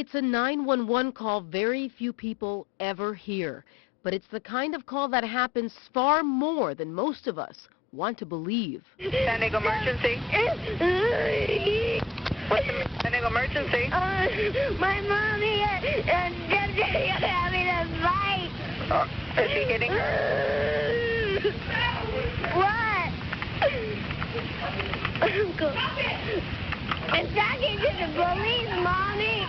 It's a 911 call very few people ever hear, but it's the kind of call that happens far more than most of us want to believe. Sending emergency. What's the sending emergency? My mommy and daddy are having a fight. Is he hitting her? What? I'm talking to the police, Mommy.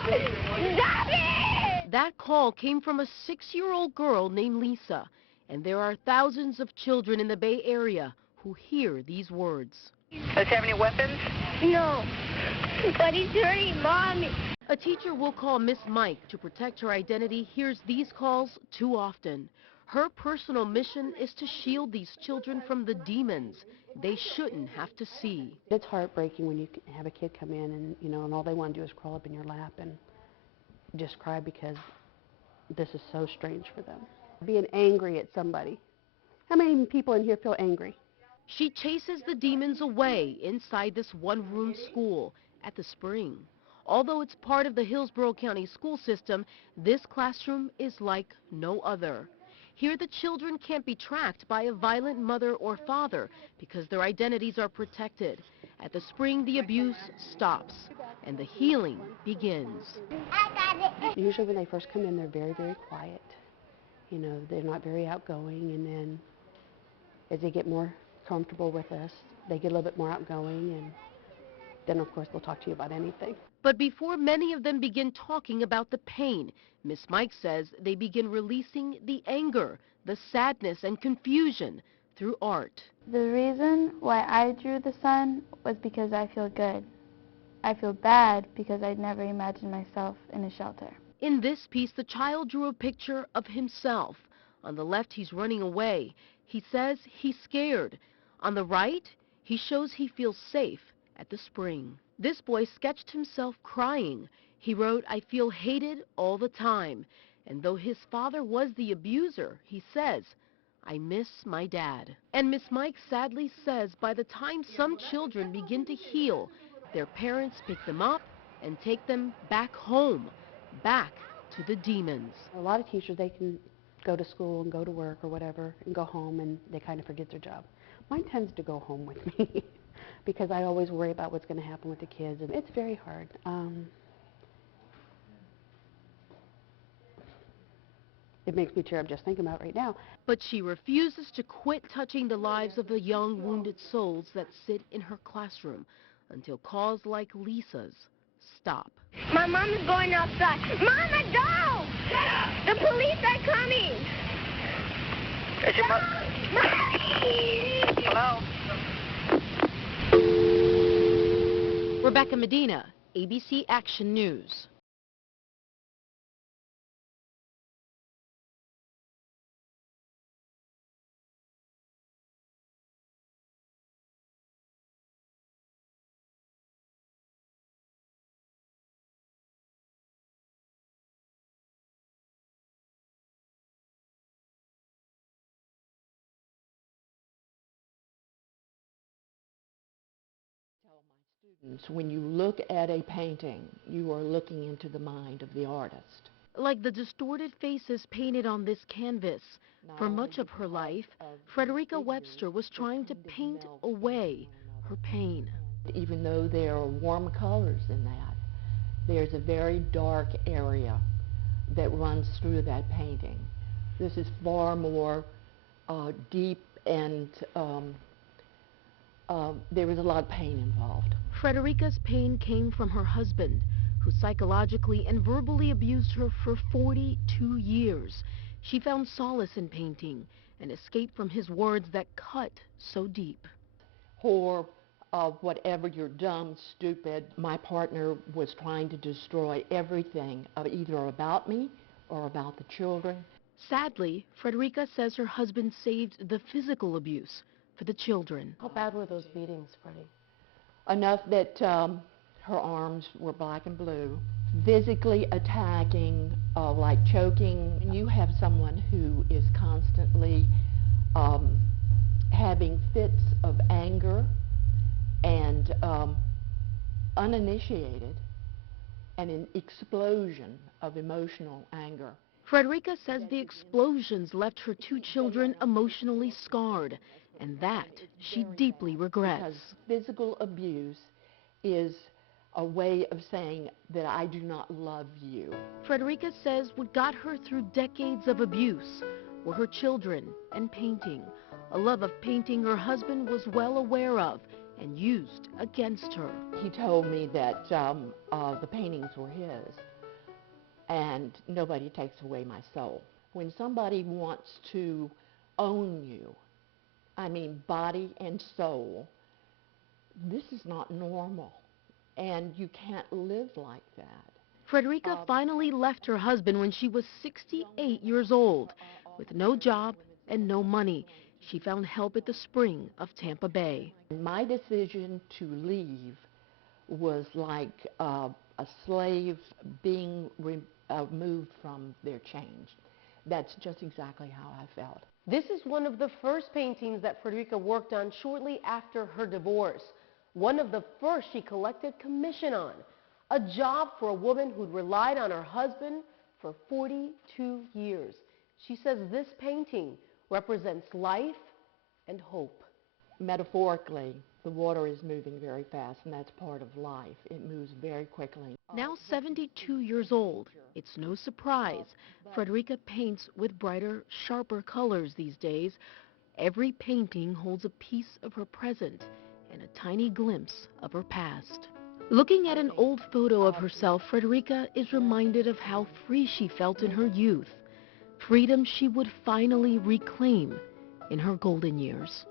Stop it! That call came from a 6-year-old girl named Lisa, and there are thousands of children in the Bay Area who hear these words. Does he have any weapons? No, but he's hurting Mommy. A teacher we'll call Miss Mike to protect her identity hears these calls too often. Her personal mission is to shield these children from the demons they shouldn't have to see. It's heartbreaking when you have a kid come in and, and all they want to do is crawl up in your lap and just cry because this is so strange for them. Being angry at somebody. How many people in here feel angry? She chases the demons away inside this one-room school at the Spring. Although it's part of the Hillsborough County school system, this classroom is like no other. Here the children can't be tracked by a violent mother or father because their identities are protected. At the Spring, the abuse stops and the healing begins. Usually when they first come in, they're very, very quiet. They're not very outgoing, and then as they get more comfortable with us, they get a little bit more outgoing, and then of course they'll talk to you about anything. But before many of them begin talking about the pain, Miss Mike says they begin releasing the anger, the sadness and confusion through art. The reason why I drew the sun was because I feel good. I feel bad because I'd never imagined myself in a shelter. In this piece, the child drew a picture of himself. On the left, he's running away. He says he's scared. On the right, he shows he feels safe at the Spring. This boy sketched himself crying. He wrote, "I feel hated all the time." And though his father was the abuser, he says, "I miss my dad." And Miss Mike sadly says by the time some children begin to heal, their parents pick them up and take them back home, back to the demons. A lot of teachers, they can go to school and go to work or whatever and go home and they kind of forget their job. Mine tends to go home with me because I always worry about what's going to happen with the kids, and it's very hard. It makes me tear up just thinking about it right now. But she refuses to quit touching the lives of the young wounded souls that sit in her classroom until calls like Lisa's stop. My mom is going outside. Mama, go! The police are coming. Is your mom? Hello? Rebecca Medina, ABC Action News. When you look at a painting, you are looking into the mind of the artist. Like the distorted faces painted on this canvas. For much of her life, Frederica Webster was trying to paint away her pain. Even though there are warm colors in that, there's a very dark area that runs through that painting. This is far more deep, and there was a lot of pain involved. Frederica's pain came from her husband, who psychologically and verbally abused her for 42 years. She found solace in painting and escaped from his words that cut so deep. Whore, whatever, you're dumb, stupid. My partner was trying to destroy everything, either about me or about the children. Sadly, Frederica says her husband saved the physical abuse for the children. How bad were those beatings, Freddie? Enough that her arms were black and blue. Physically attacking, like choking. You have someone who is constantly having fits of anger and uninitiated and an explosion of emotional anger. Frederica says the explosions left her two children emotionally scarred, and that she deeply regrets. Because physical abuse is a way of saying that I do not love you. Frederica says what got her through decades of abuse were her children and painting, a love of painting her husband was well aware of and used against her. He told me that the paintings were his, and nobody takes away my soul. When somebody wants to own you, I mean body and soul, this is not normal, and you can't live like that. Frederica finally left her husband when she was 68 years old. With no job and no money, she found help at the Spring of Tampa Bay. My decision to leave was like a slave being moved from their chains. That's just exactly how I felt. This is one of the first paintings that Frederica worked on shortly after her divorce. One of the first she collected commission on. A job for a woman who'd relied on her husband for 42 years. She says this painting represents life and hope. Metaphorically, the water is moving very fast, and that's part of life. It moves very quickly. Now 72 years old, it's no surprise Frederica paints with brighter, sharper colors these days. Every painting holds a piece of her present and a tiny glimpse of her past. Looking at an old photo of herself, Frederica is reminded of how free she felt in her youth, freedom she would finally reclaim in her golden years.